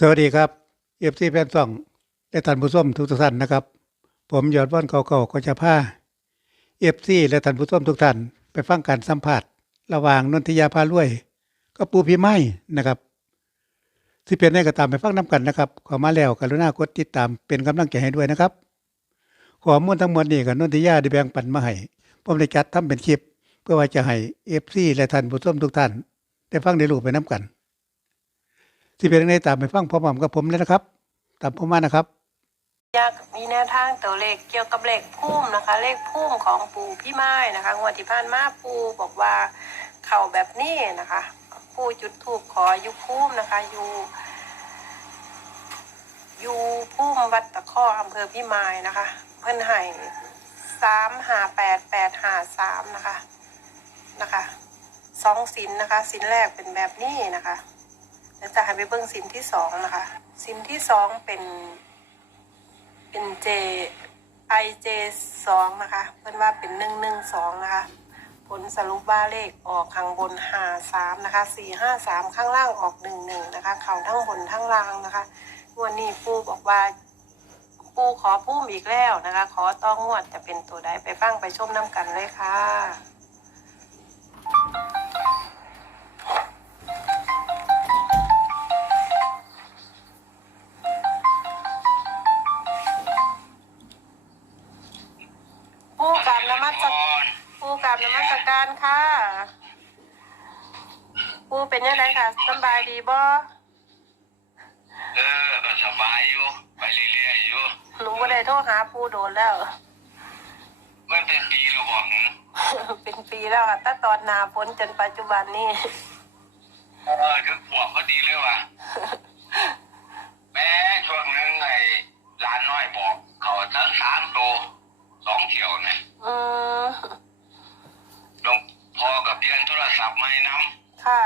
สวัสดีครับเอฟซีแฟนซ่องและท่านผู้ชมทุกท่านนะครับ ผมยอดว่อนเก่าๆก็จะพาเอฟซีและท่านผู้ชมทุกท่านไปฟังการสัมผัสระหว่างนนทิยาพารวยกับปูพี่ไม้นะครับที่เป็นได้ก็ตามไปฟังน้กันนะครับขอมาแล้วกรุณากดติดตามเป็นกำลังใจให้ด้วยนะครับข้อมูลทั้งหมดนี้กับนนทิยาได้แบ่งปันมาให้ผมได้จัดทำเป็นคลิป เพื่อว่าจะให้เอฟซีและท่านผู้ชมทุกท่าน ได้ฟังได้รู้ไปน้กัน ที่เป็นในตามไปฟังพร้อมๆกับผมเลยนะครับ ตามผมมานะครับอยากมีแนวทางตัวเลขเกี่ยวกับเลขพุ่มนะคะ เลขพุ่มของปู่พี่ไม้นะคะงวดที่ผ่านมาปู่บอกว่าเข่าแบบนี้นะคะปู่จุดถูกขออยุพุ่มนะคะอยู่อยู่พุ่มวัดตะข้ออำเภอพี่ไม้นะคะ เพื่อนให้สามหาแปดแปดหาสามนะคะนะคะสองสินนะคะสินแรกเป็นแบบนี้นะคะ แล้วจะให้ไปเบิ้งสินที่สองนะคะสินที่สองเป็น เป็น J I J สองนะคะ เพื่อนว่าเป็นหนึ่งหนึ่งสองนะคะ ผลสรุปว่าเลขออกข้างบนหาสามนะคะสี่ห้าสามข้างล่างออกหนึ่งหนึ่งนะคะ เข่าทั้งบนทั้งล่างนะคะวันนี้ปูบอกว่าปูขอพุ่มอีกแล้วนะคะ ขอต้องงวดจะเป็นตัวใดไปฟังไปชมน้ำกันเลยค่ะ สการปูกับนมัสการค่ะปูเป็นยังไงคะสำบายดีบ่เออก็สบายอยู่ไปเรื่อยๆอยู่หนูก็ได้โทรหาปูโดนแล้ว มันเป็นปีและหวังเป็นปีแล้วค่ะตั้งตอนหนาฝนจนปัจจุบันนี้เออถึงขวบก็ดีเลยว่ะแม้ช่วงนึงไอ้หลานน้อยบอก เขาทั้งสามตัวสองเที่ยวเนี่ย อืมหลวงพ่อกับเรียนโทรศัพท์ไม่นค่ะ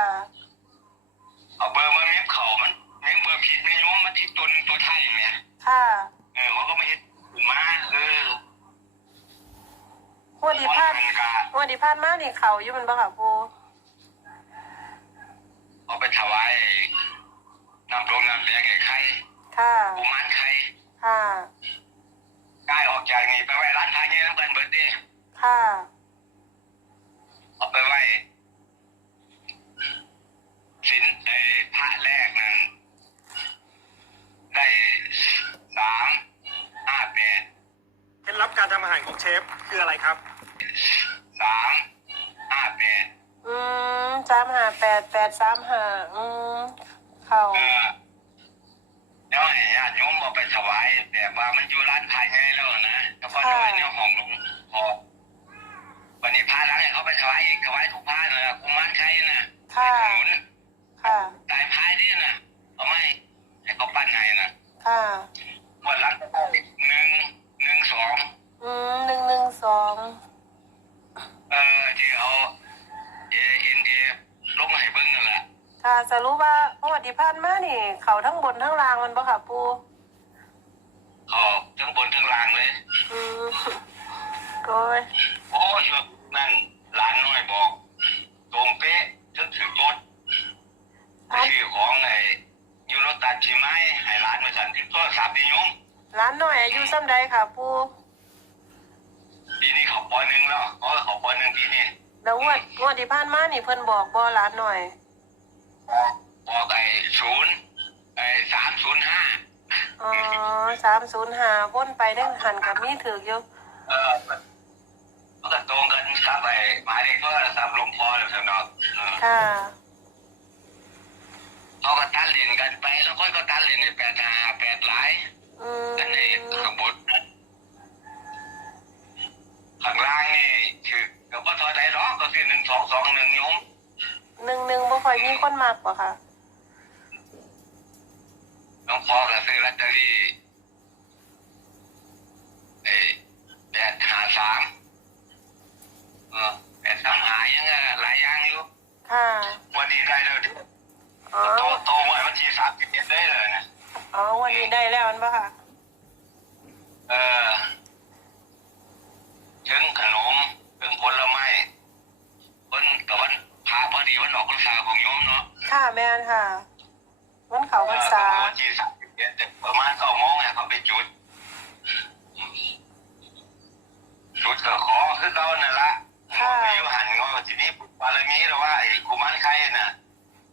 ำเอาเบอร์มาเม็บเขามันเม็บเบอร์ผิดไม่ยอมมาที่ตัวหนึ่งตัวไทยเนี่ยค่ะ เออเขาก็ไม่เห็นมาเอองวดที่ผ่านมันก็งวดที่ผ่านมานี่เขาอยู่มันบ่ค่ะปูเอาไปถวายน้ำโรงน้ำแดงไอ้ไข่ค่ะ กุมารไข่ค่ะ กายออกจากนี่ไปไว้ร้านค้าเงี้ยน้ำกันเบิร์ดเด้ค่ะ เอาไปไว้สินไอ้พระแรกนั้นได้สามห้าแปดเคล็ดลับการทำอาหารของเชฟคืออะไรครับ สามห้าแปดอืมสามห้าแปดแปดสามห้าอืม เขาเออแล้วให้ ญาติโยมเอาไปถวายแบบว่ามันอยู่ร้านขายไงแล้วนะแล้วก็เอาไว้ในห้องหลวงพอวันนี้พาหลังให้เขาไปถวายอีกถวายทุกพาเลยกุมารไข่น่ะค่ะถนนค่ะตายพายนี่น่ะเอาไหมให้เขาปั้นให้น่ะค่ะวันหลังก็ได้หนึ่งหนึ่งสองอืมหนึ่งหนึ่งสองเอ่อที่เอาเอเอ็นเอลงมาให้เบิ้งนั่นแหละค่ะสรุปว่างวดที่ผ่านมานี่ เขาทั้งบนทั้งล่างมันบ่ค่ะปู เขาทั้งบนทั้งล่างเลย อืม โอ้ยโอ้ยแบบนั่นหลานน้อยบอก ตรงเป๊ะถึงถือรถอันชื่อของไอ้ยูโรตัดชิไม้ให้หลานมาสั่นที่โทรศัพท์พี่ยงร้านหน่อยอายุซ้ำใดค่ะปูปีนี้เขาปอหนึ่งแล้วเขาเขาปอหนึ่งปีนี้แล้วงวดงวดที่ผ่านมานี่เพิ่นบอกบ่ร้านหน่อย บอกไอ้ศูนย์ไอ้สามศูนย์ห้าอ๋อสามศูนย์ห้าวนไปได้หันกับมีถืออยู่เออ มันก็ตรงกันครับไอ้หมายเลขโทรศัพท์หลวงพ่อเลยสนอกเออค่ะ เขาก็ตัดเหรียญกันไปแล้วค่อยก็ตัดเหรียญในแปดหาแปดหลายอืมอันนี้ข้างบนข้างล่างนี่คือก็บ่ทอได้หรอกก็คือหนึ่งสองสองหนึ่งโยมหนึ่งหนึ่งบ่ค่อยมีคนมากกว่าค่ะ หลวงพ่อก็ซื้อลอตเตอรี่เอ้แปดหาสามเออแปดสามหายังไงหลายอย่างอยู่ ค่ะ วันนี้ได้เลย อ๋อ โตโตไว้วันที่สามสิบเอ็ดได้เลยนะ อ๋อวันนี้ได้แล้วมันบ่ค่ะ เออถึงขนมถึงผลไม้วันกับวันพาพอดีวันออกพรรษาของโยมเนาะ ค่ะแม่นค่ะวันเขาพรรษาเออวันที่สามสิบเอ็ดประมาณเก้าโมงเนี่ยเขาไปจุด จุดก็ขอคือเก่านั่นละค่ะไปอยู่หันงอทีนี้บารมีหรือว่าไอ้กุมารไข่น่ะ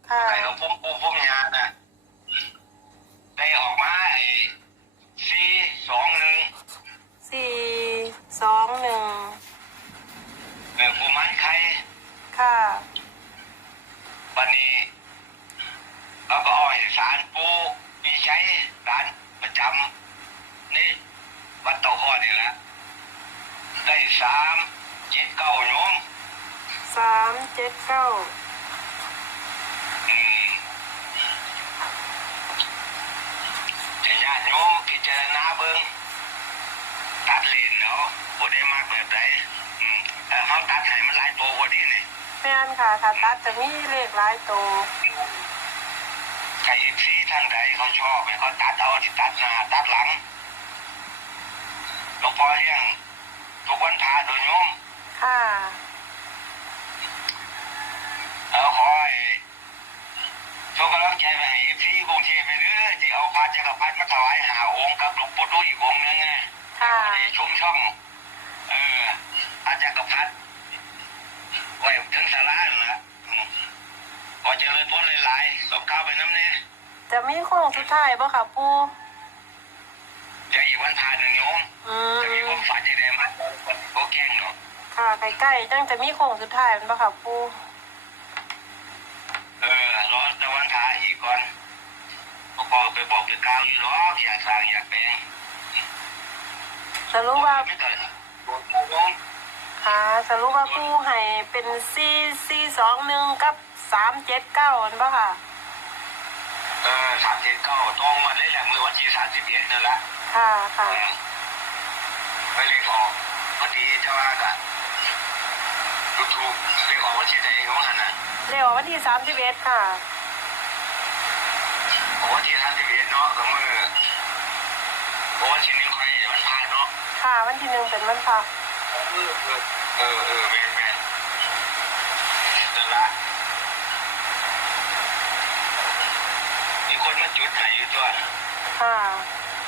ค่ะไข่กับพุ่มพุ่มพุ่มยาน่ะได้ออกมาไอ้สี่สองหนึ่งสี่สองหนึ่งเออกุมารไข่ค่ะวันนี้ เราก็เอาเอกสารปูปีใช้ร้านประจำนี่วัดเตาหอดนี่แหละได้สามเจ็ดเก้าโยมสามเจ็ดเก้าอืมเดี๋ยวญาติโยมพิจารณาเบิ้งตัดเลนเนาะบ่ได้มากแบบไหนอืมเออเขาตัดให้มันหลายตัวกว่านี้นี่แม่นค่ะถ้าตัดจะมีเลขหลายตัว ใครเอฟซีท่านใดเขาชอบให้เขาตัดเอาที่ตัดหน้าตัดหลังหลวงพ่อเลี้ยงทุกวันพาโดยโยมค่ะเอาขอให้ส่งกำลังใจไปให้เอฟซีกรุงเทพไปเรื่อยที่เอาพระจักรพรรดิมาถวายหาองค์กับหลวงปู่ดูอีกองค์หนึงไงค่ะในชุมช่อง เออพระจักรพรรดิไว้ถึงสารานั่นละอืมพ อเจริญพ้นหลายๆสอบข้าวไปน้ำเนี่ยจะมีโค้งสุดท้ายบ่ค่ะปูจะอีกวันพาหนึ่งโยมอืจะมีความมฝันอย่างไรมาโอแกล้งหรอกค่ะ ใกล้ๆจังจะมีโค้งสุดท้ายแมันบ่ค่ะปูเออรอตะวันพาอีกก่อนพ่อไปบอกไปกล่าวอยู่หรอกอยากสร้างอยากแปลงสรุปว่าไม่เกิดโยมค่ะสรุปว่าปูให้เป็นสี่สี่สองหนึ่งกับ สามเจ็ดเก้าอันบ่ค่ะ เออสามสิบเก้าต้องมาเลยแหละมือวันที่สามสิบเอ็ดนั่นละค่ะค่ะ อืมไปเรียกออกพอดีจะว่ากันถูกถูกเรียกออกวันที่ไหนของหันน่ะเร็ววันที่สามสิบเอ็ดค่ะโอ้วันที่สามสิบเอ็ดเนาะกับมือโอ้วันที่หนึ่งใครวันพาเนาะ ค่ะวันที่หนึ่งเป็นวันพระเออเออเออเออแมนแมนนั่นละมีคนมา จุดไหนอยู่ตัวค่ะ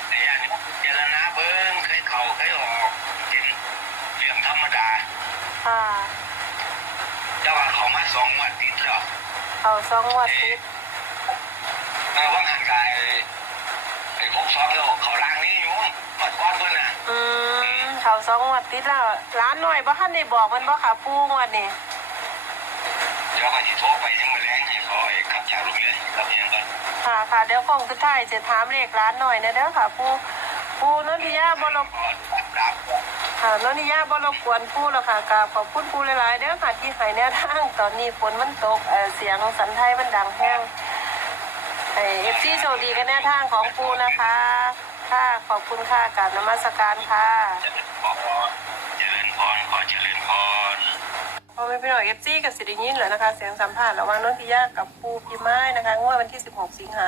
ไอ้ยันเจรนาเบิ้งเคยเข่าเคยออกเป็นเรื่องธรรมดาค่ะแต่ว่าเขามาสองงวันติดแล้วเขาสองงวัดติดเออว่าหันกายไอ้พวกสองแล้วเขาล้างนี้อยู่หมดก้อนเพิ่นน่ะอืมเขาสองงวัดติดแล้วร้านหน่อยบ่ท่านได้บอกมันบ่ค่ะปูงวดนี่เดี๋ยวก็สิโทรไปยัง มาแรงให้เขาไอ้ขับจากโรงเรียนขับยังกันค่ะค่ะเดี๋ยวคงสุดท้ายจะถามเลขร้านหน่อยนะเด้อค่ะปูปูนนทิยาบ่รบขอดับค่ะนนทิยาบ่รบกวนปูแล้วค่ะกราบขอบคุณปูหลายๆเด้อค่ะที่ให้แนวทางตอนนี้ฝนมันตกเอ่อเสียงสันไทยมันดังแห้งให้เอฟซีโชคดีกันแนวทางของปูนะคะค่ะขอบคุณค่ะกราบนมัสการค่ะเจริญพรเจริญพรขอเจริญพร พอไม่เป็นหน่อยเอฟซีกับสิริยินเหรอนะคะ เสียงสัมภาษณ์ระหว่างนนทิยากับปูพี่ไม้นะคะงวดวันที่ 16 สิงหา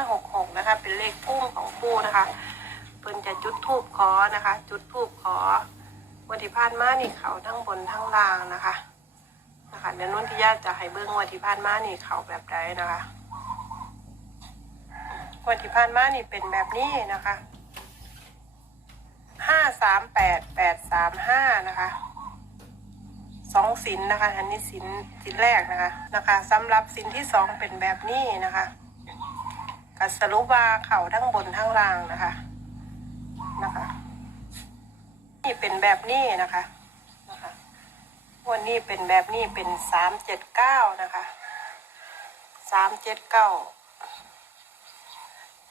2566 นะคะ เป็นเลขพุ่มของปูนะคะเพิ่นจะจุดทูบขอนะคะ จุดทูบขอวันที่ผ่านมานี่เขาทั้งบนทั้งล่างนะคะนะคะเดี๋ยวนนทิยาจะให้เบิ้งวันที่ผ่านมานี่เขาแบบใดนะคะวันที่ผ่านมานี่เป็นแบบนี้นะคะห้าสามแปดแปดสามห้านะคะ สองสินนะคะ อันนี้สินสินแรกนะคะนะคะสำหรับสินที่สองเป็นแบบนี้นะคะกัสรุปว่าเข่าทั้งบนทั้งล่างนะคะนะคะ นี่เป็นแบบนี้นะคะนะคะวันนี้เป็นแบบนี้เป็นสามเจ็ดเก้านะคะสามเจ็ดเก้า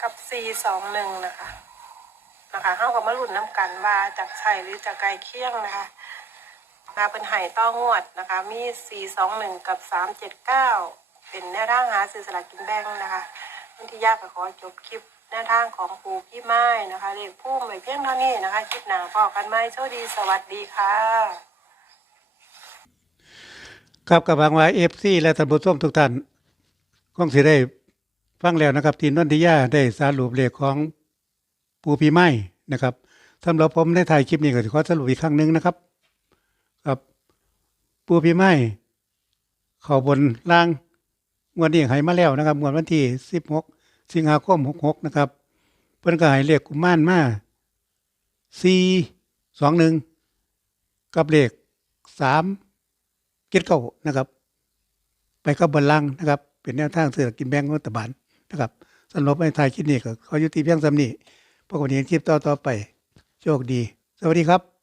กับสี่สองหนึ่งนะคะนะคะเข้ากับมาลุ่นน้ำกันว่าจากใช่หรือจากไกลเคียงนะคะ นะเป็นไห่ต้องงวดนะคะ มี 421 กับ 379 เป็นแนวทางหาซื้อสลากกินแบ่งนะคะวิทยาก็ขอจบคลิปแนวทางของครูพี่ไม้นะคะเรียกผู้ไม่เพียงเท่านี้นะคะ คลิปหนาพอกันไหมโชคดีสวัสดีค่ะครับกับหวังว่าเอฟซีและท่านผู้ชมทุกท่านคงสิได้ฟังแล้วนะครับทีนนทิยาได้สรุปเลขของปูปีไม้นะครับสำหรับผมในถ่ายคลิปนี้ก็ขอสรุปอีกครั้งหนึ่งนะครับ ปูปีไม้เข้าบนล่างงวดนี้ให้มาแล้วนะครับงวดวันที่สิบหกสิงหาคม66นะครับ เพิ่นก็ให้เลขกุมารมา421กับเลข3เจ็ดเก้านะครับ ไปกับบนลังนะครับ เป็นแนวทางเสือกินแบงรัฐบาลนะครับสำหรับในไทยคลิปนี้ก็ขอยุติเพียงสำนี้พวกวันนี้คลิปต่อต่อไป โชคดี สวัสดีครับ